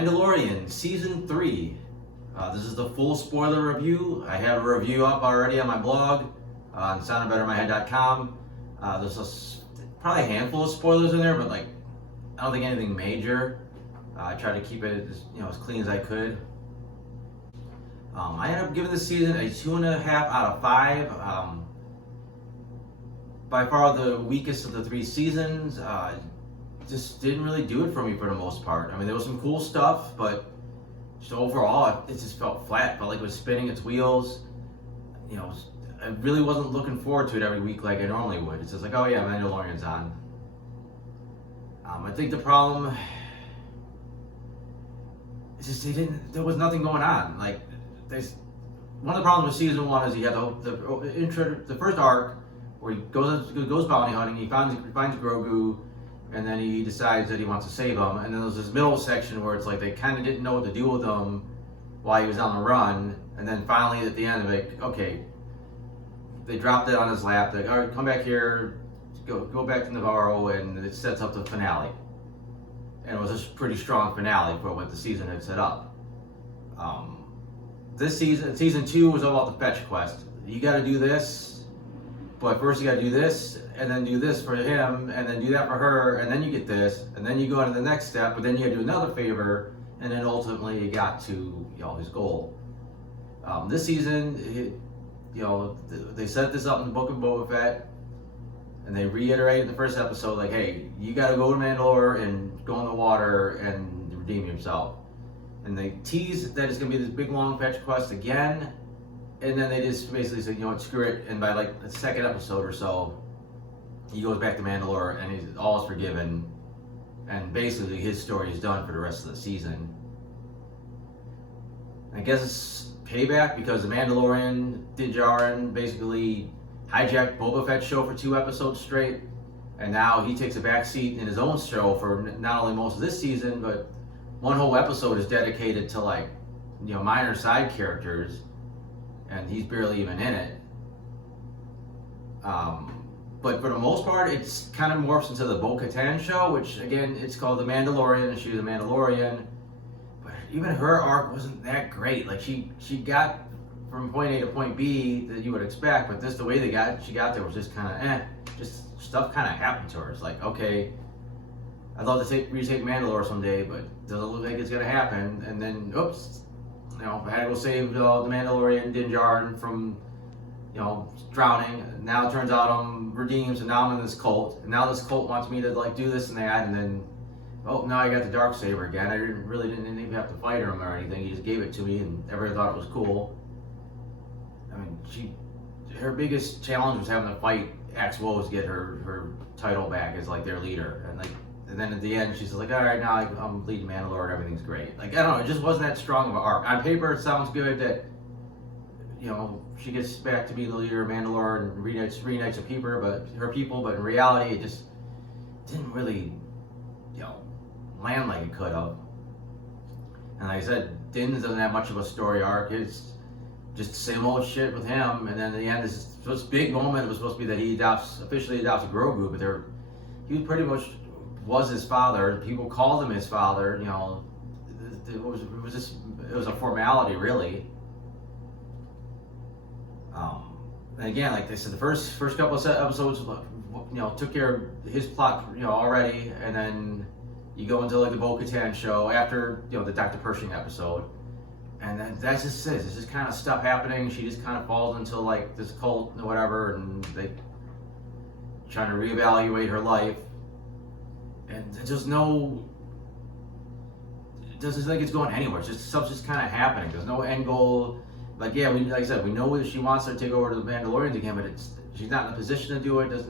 Mandalorian Season 3. This is the full spoiler review. I have a review up already on my blog on soundedbettermyhead.com. There's probably a handful of spoilers in there, but I don't think anything major. I tried to keep it as clean as I could. I ended up giving this season a 2.5 out of 5. By far the weakest of the 3 seasons. Just didn't really do it for me for the most part. I mean, there was some cool stuff, but just overall, it just felt flat. Felt like it was spinning its wheels. I really wasn't looking forward to it every week like I normally would. It's just like, oh yeah, Mandalorian's on. I think the problem is just there was nothing going on. One of the problems with season 1 is you had the first arc where he goes bounty hunting. He finds Grogu, and then he decides that he wants to save him. And then there's this middle section where it's like they kind of didn't know what to do with him while he was on the run. And then finally at the end, they're like, okay, they dropped it on his lap. They're like, all right, come back here, go back to Navarro, and it sets up the finale. And it was a pretty strong finale for what the season had set up. This season 2 was all about the fetch quest. You got to do this, but first you got to do this, and then do this for him, and then do that for her, and then you get this, and then you go on to the next step, but then you got to do another favor, and then ultimately you got to his goal. This season, they set this up in the Book of Boba Fett, and they reiterated in the first episode, like, hey, you got to go to Mandalore and go in the water and redeem yourself. And they tease that it's going to be this big long fetch quest again, and then they just basically said, screw it. And by the second episode or so, he goes back to Mandalore and all is forgiven, and basically his story is done for the rest of the season. I guess it's payback because the Mandalorian Din Djarin basically hijacked Boba Fett's show for 2 episodes straight, and now he takes a back seat in his own show for not only most of this season, but one whole episode is dedicated to minor side characters, and he's barely even in it. But for the most part, it's kind of morphs into the Bo-Katan show, which again, it's called The Mandalorian, and she was a Mandalorian. But even her arc wasn't that great. She got from point A to point B that you would expect, but the way she got there was just kind of just stuff kind of happened to her. It's like, okay, I'd love to retake Mandalore someday, but doesn't look like it's gonna happen. And then, oops, I had to go save the Mandalorian Din Djarin from drowning. Now it turns out I'm redeemed, so now I'm in this cult, and now this cult wants me to do this and that, and then now I got the Darksaber again. I didn't even have to fight him or anything. He just gave it to me, and everyone thought it was cool. I mean, her biggest challenge was having to fight Axe-Woves to get her title back as their leader, and then at the end she's like, all right, now I'm leading Mandalore and everything's great. I don't know, it just wasn't that strong of an arc. On paper it sounds good that she gets back to be the leader of Mandalore and reunites her people, but in reality it just didn't really land like it could have. And like I said, Din doesn't have much of a story arc. It's just the same old shit with him, and then at the end this big moment was supposed to be that he officially adopts Grogu, but he pretty much was his father. People called him his father. It was a formality, really. And again, like they said, the first couple of episodes, took care of his plot, already, and then you go into the Bo-Katan show after, the Dr. Pershing episode, and then that's just it. It's just kind of stuff happening. She just kind of falls into this cult or whatever, and they trying to reevaluate her life, and there's just it doesn't like it's going anywhere. It's just stuff's just kind of happening. There's no end goal. Like I said, we know that she wants to take over to the Mandalorians again, but she's not in a position to do it. It's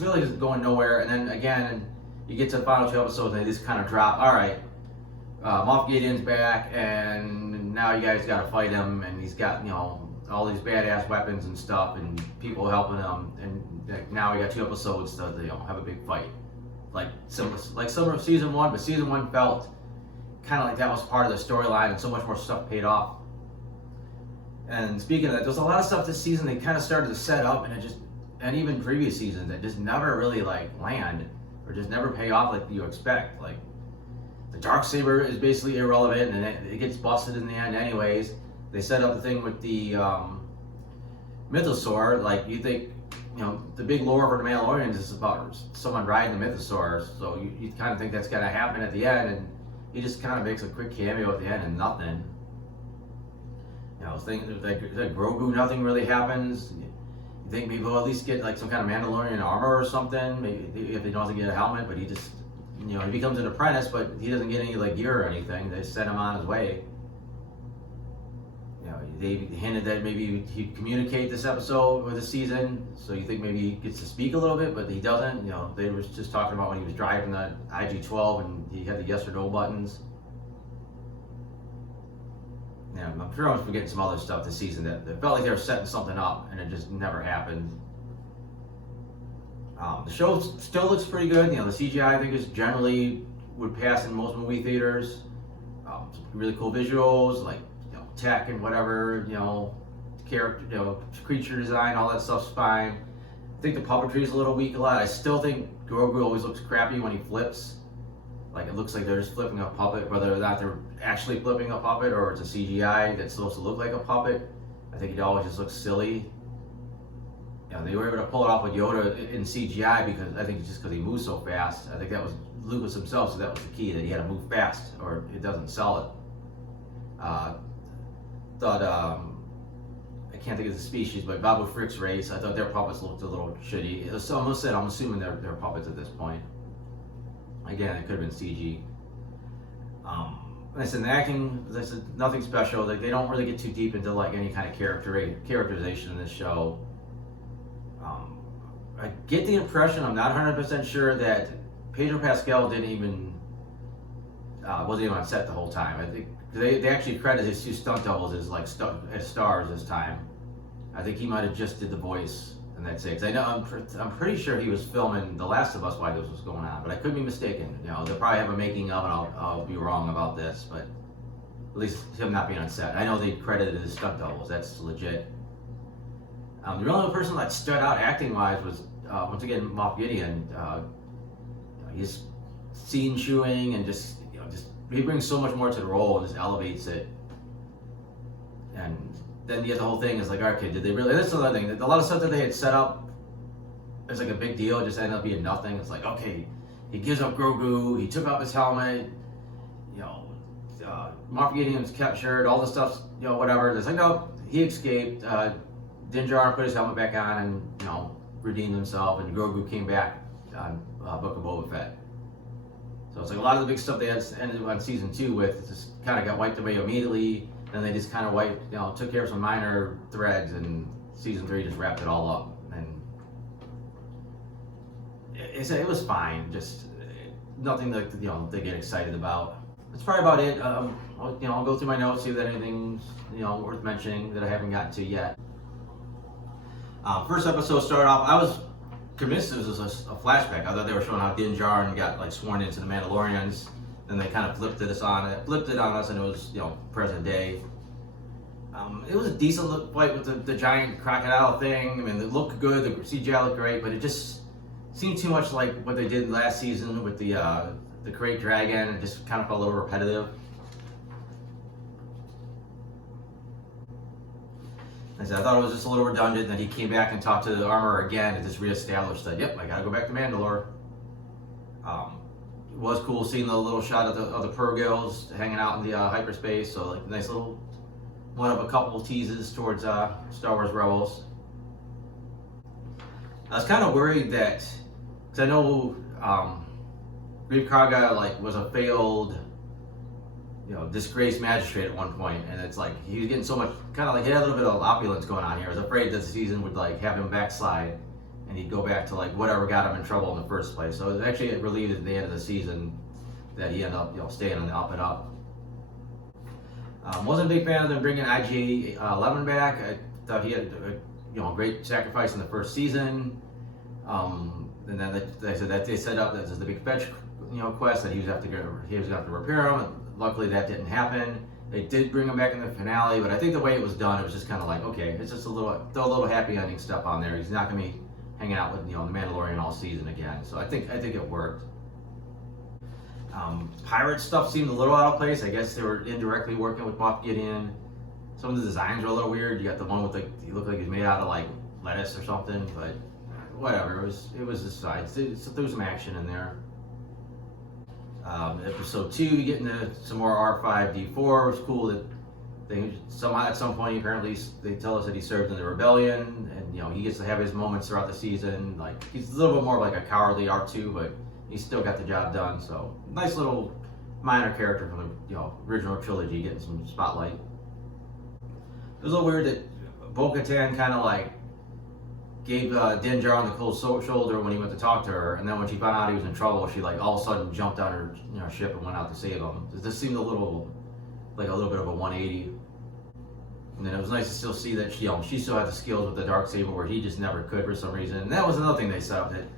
really just going nowhere. And then again, you get to the final 2 episodes, and they just kind of drop. All right, Moff Gideon's back, and now you guys got to fight him, and he's got all these badass weapons and stuff, and people helping him, and now we got 2 episodes to have a big fight, similar to season 1, but season 1 felt kind of like that was part of the storyline, and so much more stuff paid off. And speaking of that, there's a lot of stuff this season they kind of started to set up, and even previous seasons that just never really land, or just never pay off like you expect. Like the Darksaber is basically irrelevant, and it gets busted in the end anyways. They set up the thing with the Mythosaur. Like, you think, the big lore for the Mandalorian is about someone riding the Mythosaur, so you kind of think that's going to happen at the end, and he just kind of makes a quick cameo at the end and nothing. Think like Grogu, nothing really happens. You think maybe we'll at least get like some kind of Mandalorian armor or something, maybe if he doesn't get a helmet, but he just, he becomes an apprentice, but he doesn't get any like gear or anything. They send him on his way. They hinted that maybe he'd communicate this episode or this season, so you think maybe he gets to speak a little bit, but he doesn't. They were just talking about when he was driving the IG-12 and he had the yes or no buttons. I'm sure I'm forgetting some other stuff this season that felt like they were setting something up and it just never happened. The show still looks pretty good. The CGI I think is generally would pass in most movie theaters. Some really cool visuals, like tech and whatever, character, creature design, all that stuff's fine. I think the puppetry is a little weak a lot. I still think Grogu always looks crappy when he flips. Like, it looks like they're just flipping a puppet, whether or not they're actually flipping a puppet or it's a CGI that's supposed to look like a puppet. I think it always just looks silly. They were able to pull it off with Yoda in CGI because I think it's just because he moves so fast. I think that was Lucas himself, so that was the key, that he had to move fast or it doesn't sell it. I can't think of the species, but Babu Frick's race, I thought their puppets looked a little shitty. So I'm assuming they're puppets at this point. Again, it could have been CG. I said, the acting, as I said, nothing special. They don't really get too deep into like any kind of characterization in this show. I get the impression, I'm not 100% sure, that Pedro Pascal wasn't even on set the whole time. I think they actually credit his two stunt doubles as like as stars this time. I think he might have just did the voice, and that's it. 'Cause I know I'm pretty sure he was filming The Last of Us while this was going on, but I could be mistaken. They'll probably have a making of, and I'll be wrong about this, but at least him not being on set. I know they credited his stunt doubles. That's legit. The only other person that stood out acting-wise was once again Moff Gideon. He's scene chewing and just he brings so much more to the role and just elevates it. And then the whole thing is like, okay, did they really? That's another thing. A lot of stuff that they had set up as like a big deal just ended up being nothing. It's like, okay, he gives up Grogu, he took off his helmet, Moff Gideon's captured, all the stuff's, whatever. It's like, no, he escaped. Din Djarin put his helmet back on and, redeemed himself, and Grogu came back on Book of Boba Fett. So it's like a lot of the big stuff they had ended on season 2 with just kind of got wiped away immediately. Then they just kind of took care of some minor threads, and season 3 just wrapped it all up. And it was fine, just nothing that they get excited about. That's probably about it. I'll go through my notes, see if there's anything worth mentioning that I haven't gotten to yet. First episode started off, I was convinced it was a flashback. I thought they were showing how Din Djarin got sworn into the Mandalorians. Then they kind of flipped it on us, and it was present day. It was a decent look fight with the giant crocodile thing. I mean, it looked good. The CGI looked great, but it just seemed too much like what they did last season with the Great Dragon. It just kind of felt a little repetitive. I thought it was just a little redundant that he came back and talked to the armorer again and just reestablished that, yep, I gotta go back to Mandalore. It was cool seeing the little shot of the Purgils hanging out in the hyperspace, so nice little one of a couple of teases towards Star Wars Rebels. I was kind of worried that, because I know Greef Karga was a failed disgraced magistrate at one point, and it's like he was getting so much, kind of he had a little bit of opulence going on here. I was afraid that the season would have him backslide, and he'd go back to whatever got him in trouble in the first place. So it actually relieved at the end of the season that he ended up staying on the up and up. Wasn't a big fan of them bringing IG-11 back. I thought he had a great sacrifice in the first season, and then they set up that as the big fetch quest that he was going to have to repair him. Luckily, that didn't happen. They did bring him back in the finale, but I think the way it was done, it was just kind of okay, it's just throw a little happy ending stuff on there. He's not going to be hanging out with the Mandalorian all season again. So I think it worked. Pirate stuff seemed a little out of place. I guess they were indirectly working with Moff Gideon. Some of the designs are a little weird. You got the one with like, he looked like he's made out of like lettuce or something, but whatever. It was just fine. There was some action in there. Episode 2, you get into some more R5-D4. It was cool that they somehow at some point apparently they tell us that he served in the rebellion, and he gets to have his moments throughout the season. Like, he's a little bit more like a cowardly R2, but he still got the job done. So nice little minor character from the original trilogy getting some spotlight. It was a little weird that Bo-Katan kind of like gave Din Djarin the cold shoulder when he went to talk to her, and then when she found out he was in trouble, she like all of a sudden jumped on her ship and went out to save him. This seemed a little bit of a 180. And then it was nice to still see that she still had the skills with the Darksaber where he just never could for some reason. And that was another thing they set up, that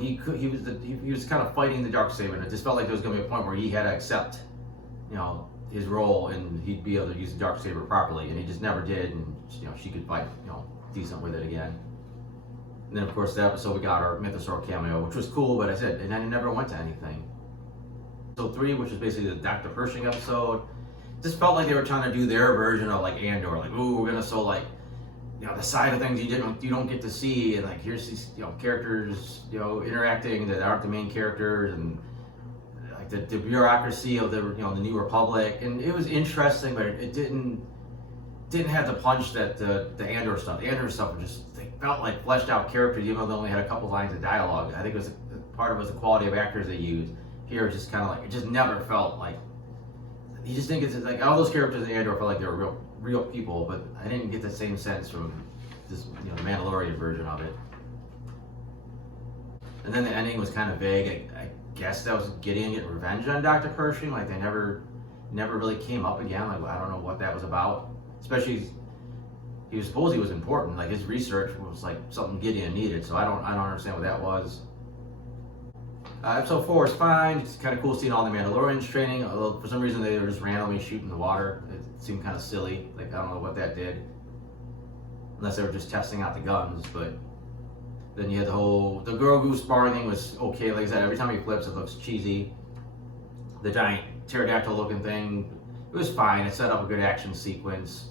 he was kind of fighting the Darksaber, and it just felt like there was going to be a point where he had to accept his role and he'd be able to use the Darksaber properly, and he just never did. And she could fight decent with it again. And then of course that episode we got our Mythosaur cameo, which was cool, but I said, and then it never went to anything. Episode 3, which was basically the Dr. Pershing episode, just felt like they were trying to do their version of like Andor, like, ooh, we're gonna show like the side of things you don't get to see, and like here's these characters interacting that aren't the main characters, and like the bureaucracy of the the New Republic, and it was interesting, but it didn't have the punch that the Andor stuff. The Andor stuff was just, they felt like fleshed out characters, even though they only had a couple lines of dialogue. I think it was part of it was the quality of actors they used. Here it's just kind of like, it just never felt like, you just think it's like all those characters in Andor felt like they were real people, but I didn't get the same sense from this the Mandalorian version of it. And then the ending was kind of vague. I guess that was Gideon getting revenge on Dr. Pershing. Like they never really came up again. Like I don't know what that was about. Especially, he was supposed he was important. Like his research was like something Gideon needed. So I don't understand what that was. Episode 4 is fine. It's kind of cool seeing all the Mandalorians training. Although for some reason they were just randomly shooting the water. It seemed kind of silly. Like I don't know what that did, unless they were just testing out the guns. But then you had the Grogu sparring thing was okay. Like I said, every time he flips, it looks cheesy. The giant pterodactyl looking thing, it was fine. It set up a good action sequence.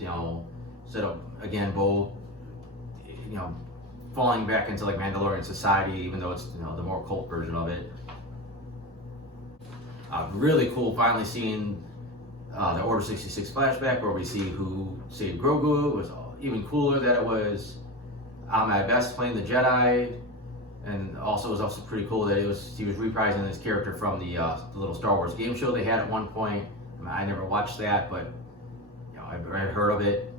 Set up again Bo, falling back into like Mandalorian society, even though it's the more cult version of it. Really cool finally seeing the Order 66 flashback where we see who saved Grogu. It was even cooler that it was Ahmed Best playing the Jedi, and also it was also pretty cool that he was reprising his character from the little Star Wars game show they had at one point. I never watched that, but I've heard of it.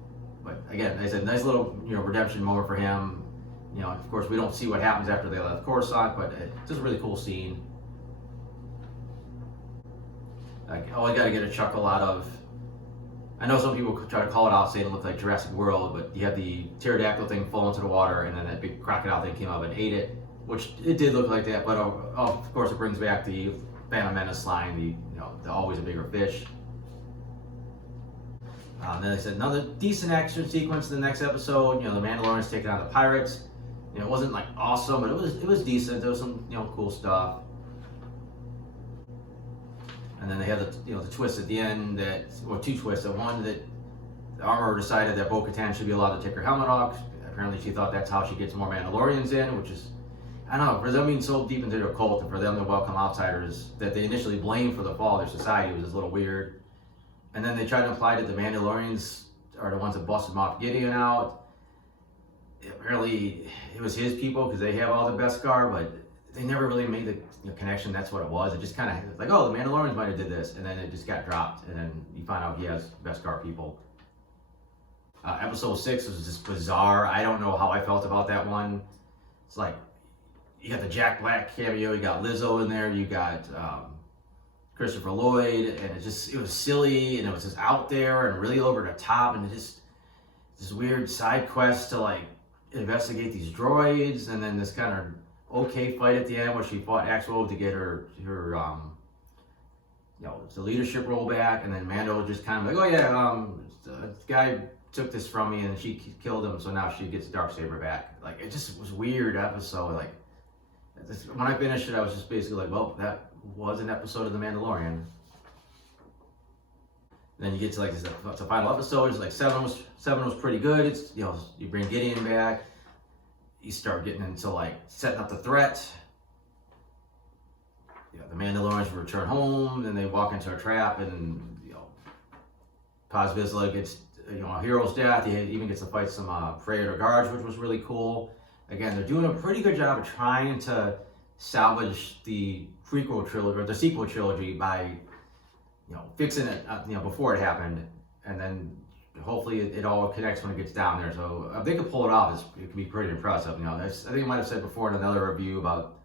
But again, I said, nice little redemption moment for him. Of course, we don't see what happens after they left Coruscant, but it's just a really cool scene. Like, I got to get a chuckle out of. I know some people try to call it out, saying it looked like Jurassic World, but you had the pterodactyl thing fall into the water, and then that big crocodile thing came up and ate it, which it did look like that. But of course, it brings back the Phantom Menace line, the always a bigger fish. Then they said another decent action sequence in the next episode. The Mandalorians taking on the pirates. It wasn't like awesome, but it was decent. There was some cool stuff. And then they had the twist at the end two twists. One that the Armorer decided that Bo-Katan should be allowed to take her helmet off. Apparently she thought that's how she gets more Mandalorians in, which is, I don't know, for them being so deep into their cult and for them to welcome outsiders that they initially blamed for the fall of their society was just a little weird. And then they tried to imply that the Mandalorians are the ones that busted Moff Gideon out. Apparently it was his people because they have all the Beskar, but they never really made the connection. That's what it was. It just kind of like, oh, the Mandalorians might have did this, and then it just got dropped, and then you find out he has Beskar people. Episode 6 was just bizarre. I don't know how I felt about that one. It's like you got the Jack Black cameo, you got Lizzo in there, you got Christopher Lloyd, and it was silly, and it was just out there and really over the top, and this weird side quest to like investigate these droids, and then this kind of okay fight at the end where she fought Axel to get her the leadership role back, and then Mando was just kind of like, oh yeah, the guy took this from me and she killed him, so now she gets Darksaber back. Like, it just was weird episode. Like, when I finished it, I was just basically like, well, that was an episode of The Mandalorian. And then you get to like the final episode. It's like seven was pretty good. It's, you know, you bring Gideon back. You start getting into like setting up the threat. You know, the Mandalorians return home, and they walk into a trap, and you know, Paz Vizsla gets, you know, a hero's death. He even gets to fight some Praetor guards, which was really cool. Again, they're doing a pretty good job of trying to salvage the prequel trilogy or the sequel trilogy by, you know, fixing it, you know, before it happened, and then hopefully it all connects when it gets down there. So if they could pull it off, it could be pretty impressive. You know, I think I might have said before in another review about,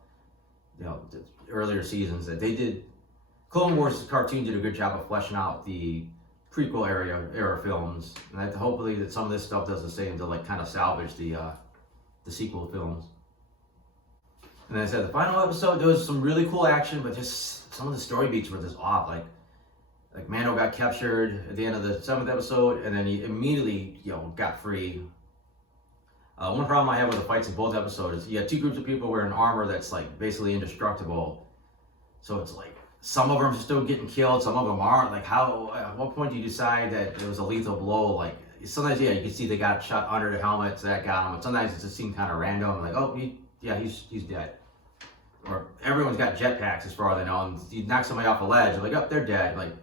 you know, the earlier seasons that they did. Clone Wars cartoon did a good job of fleshing out the prequel era films, and hopefully that some of this stuff does the same to like kind of salvage the sequel films. And then I said the final episode, there was some really cool action, but just some of the story beats were just off. Like Mando got captured at the end of the 7th episode, and then he immediately, you know, got free. One problem I had with the fights in both episodes is you had two groups of people wearing armor that's like basically indestructible. So it's like some of them are still getting killed, some of them aren't. Like how? At what point do you decide that it was a lethal blow? Like sometimes, yeah, you can see they got shot under the helmet, so that got him. But sometimes it just seemed kind of random. Like, oh, he's dead. Or everyone's got jetpacks as far as I know, and you knock somebody off a ledge, you're like, oh, they're dead. Like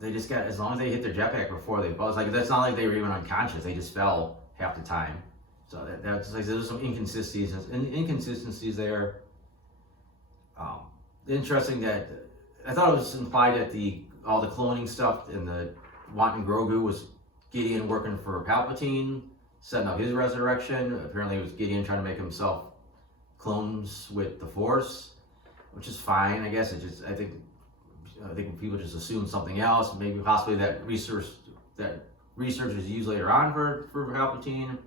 they just got, as long as they hit their jetpack before they fell. It's like that's not like they were even unconscious; they just fell half the time. So that's like there's some inconsistencies there. Interesting that I thought it was implied that all the cloning stuff and the wanting Grogu was Gideon working for Palpatine, setting up his resurrection. Apparently, it was Gideon trying to make himself clones with the Force, which is fine, I guess. I think people just assume something else. Maybe possibly that research is used later on for Palpatine.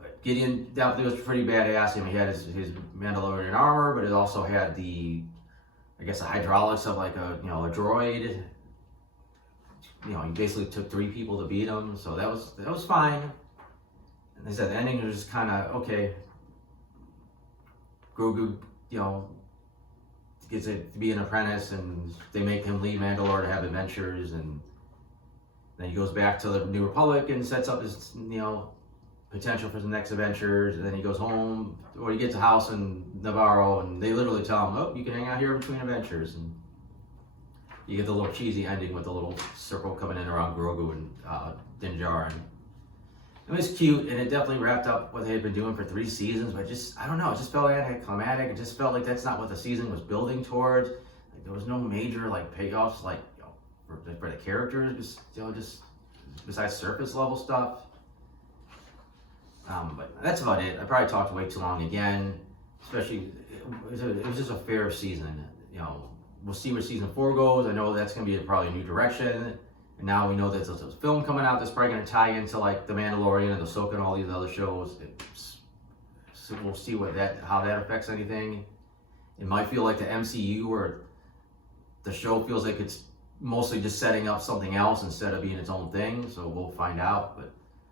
But Gideon definitely was pretty badass. I mean, he had his Mandalorian armor, but it also had the hydraulics of like a droid. You know, he basically took 3 people to beat him, so that was fine. And they said the ending was just kind of okay. Grogu, you know, gets to be an apprentice, and they make him leave Mandalore to have adventures, and then he goes back to the New Republic and sets up his, you know, potential for the next adventures. And then he goes home, or he gets a house in Navarro, and they literally tell him, "Oh, you can hang out here between adventures." And you get the little cheesy ending with the little circle coming in around Grogu and Din Djarin. It was cute, and it definitely wrapped up what they had been doing for 3 seasons. But I don't know, it just felt anticlimactic. It just felt like that's not what the season was building towards. Like there was no major like payoffs, like, you know, for the characters, just besides surface level stuff. But that's about it. I probably talked way too long again. Especially, it was just a fair season. You know, we'll see where season 4 goes. I know that's going to be probably a new direction. And now we know that there's a film coming out that's probably going to tie into like The Mandalorian and Ahsoka and all these other shows. So we'll see how that affects anything. It might feel like the MCU, where the show feels like it's mostly just setting up something else instead of being its own thing. So we'll find out. But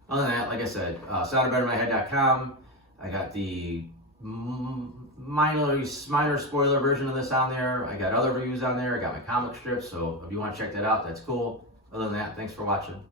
other than that, like I said, soundedbettermyhead.com. I got the minor spoiler version of this on there. I got other reviews on there. I got my comic strips. So if you want to check that out, that's cool. Other than that, thanks for watching.